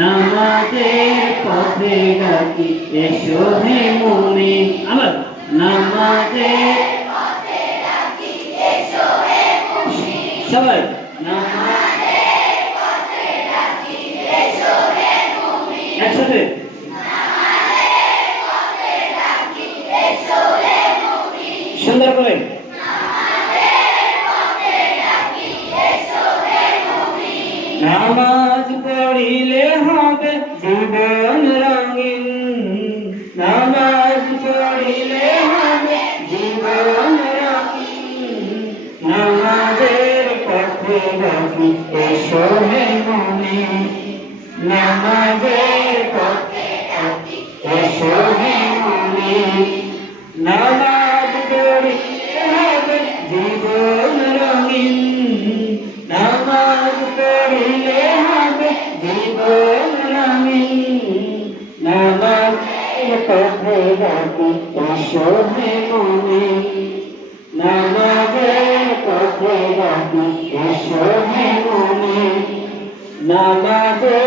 নামাজের পথে ডাকি এসো হে মুমিন। আবার নামাজের পথে ডাকি এসো হে মুমিন। সবাই নামাজের পথে ডাকি এসো হে মুমিন। একসাথে নামাজের পথে ডাকি এসো হে মুমিন। সুন্দর করে নামাজ পড়িলে হবে জীবন রঙিন। নামাজ পড়িলে হবে জীবন রঙিন। নামাজের পথে ডাকি এসো হে মুমিন। নামাজের পথে ডাকি এসো হে মুমিন। নামাজ পড়িলে হবে জীবন রঙিন। নামাজ পড়িলে হবে জীবন রঙিন। নামাজের পথে ডাকি এসো হে মুমিন। নামাজের পথে ডাকি এসো হে মুমিন। নামাজের